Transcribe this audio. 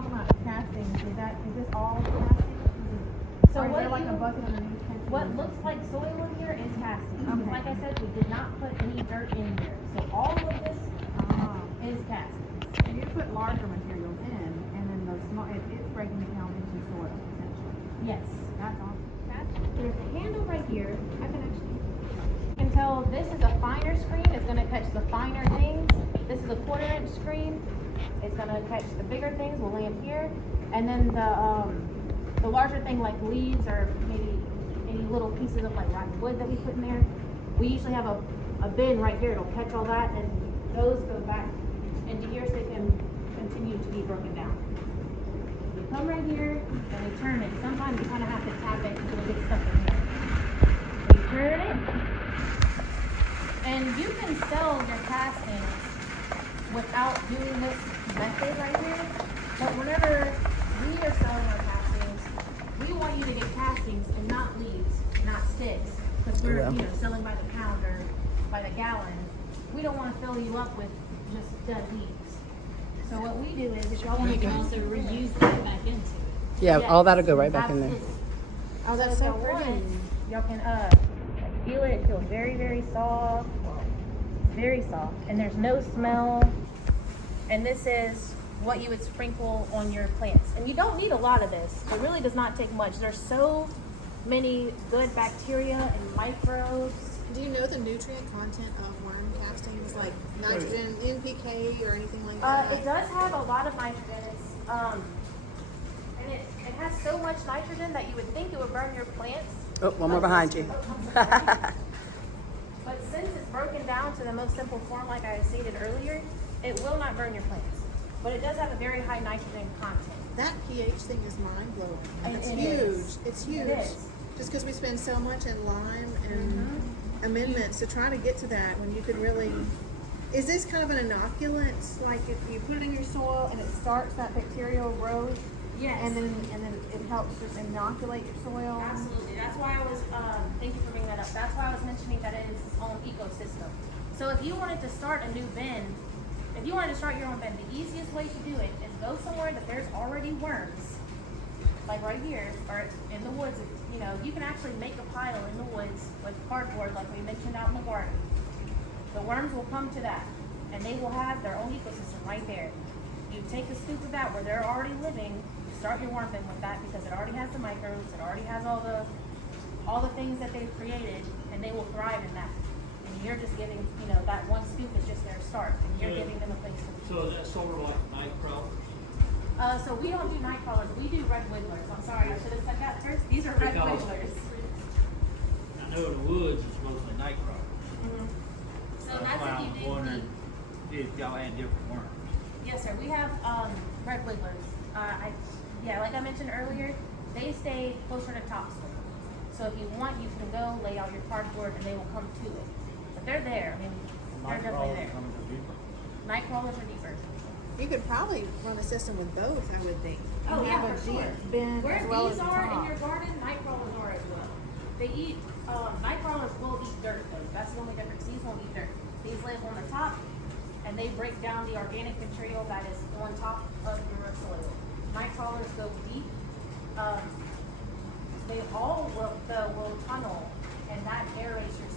talking about castings, is this all castings? So or is what there like you, a bucket underneath? what looks like soil in here is castings. Okay. Like I said, we did not put any dirt in here. So all of this is castings. And you put larger materials in, and then the small, it's breaking it down into soil, essentially. Yes. That's awesome. There's a handle right here. I can actually, you can tell this is a finer screen. It's going to catch the finer things. This is a 1/4 inch screen. It's going to catch the bigger things. We'll lay them here. And then the larger thing like leaves or maybe any little pieces of like rotten wood that we put in there. We usually have a bin right here. It'll catch all that, and those go back into here so they can continue to be broken down. You come right here and we turn it. Sometimes you kind of have to tap it until it gets stuck in here. So you turn it, and you can sell your castings without doing this method right here. But whenever we are selling our castings, we want you to get castings and not leaves, not sticks, because we're selling by the pound or by the gallon. We don't want to fill you up with just dead leaves. So what we do is, if y'all want to You can also reuse that back into it. Yeah, all that'll go right back in there. Oh, that's so pretty. Y'all can feel it. It feels very, very soft. Very soft. And there's no smell. And this is what you would sprinkle on your plants. And you don't need a lot of this. It really does not take much. There's so many good bacteria and microbes. Do you know the nutrient content of worm castings, like nitrogen, NPK, or anything like that? It does have a lot of nitrogen. It's, and it has so much nitrogen that you would think it would burn your plants. Oh, one more behind you. But since it's broken down to the most simple form, like I stated earlier, it will not burn your plants. But it does have a very high nitrogen content. That pH thing is mind blowing. It's It huge. is. It's huge. It is. Just because we spend so much in lime and amendments to try to get to that, when you could really. Is this kind of an inoculant? Like if you put it in your soil and it starts that bacterial growth, Yes. and then it helps just inoculate your soil. Absolutely. That's why I was, thank you for bringing that up. That's why I was mentioning that it is its own ecosystem. So if you wanted to start a new bin, if you wanted to start your own bin, the easiest way to do it is go somewhere that there's already worms, like right here, or in the woods. You can actually make a pile in the woods with cardboard, like we mentioned out in the garden. The worms will come to that, and they will have their own ecosystem right there. You take a scoop of that where they're already living, start your worm bin with that because it already has the microbes, it already has all the things that they've created, and they will thrive in that. And you're just giving, that one scoop is just their start, and you're giving them a place to be. So is that sort of like night crawlers? So we don't do night crawlers, we do red wigglers. I'm sorry, I should have said that first. These are red Because- wigglers. I know in the woods it's mostly night crawlers. So That's that's why if I you was do wondering if y'all had different worms. Yes, sir. We have red wigglers. Like I mentioned earlier, they stay closer to topsoil. So if you want, you can go lay out your cardboard and they will come to it. But they're there. I mean, they're Night definitely crawlers there. coming to deeper. Night crawlers are deeper. You could probably run a system with both, I would think. Oh, You yeah, have a for deep sure. bin Where as well these as the are top. in your garden, night crawlers are as well. They eat, night crawlers will eat dirt though. That's the only difference. These won't eat dirt. These live on the top and they break down the organic material that is on top of your soil. Night crawlers go deep. They all will tunnel, and that aerates your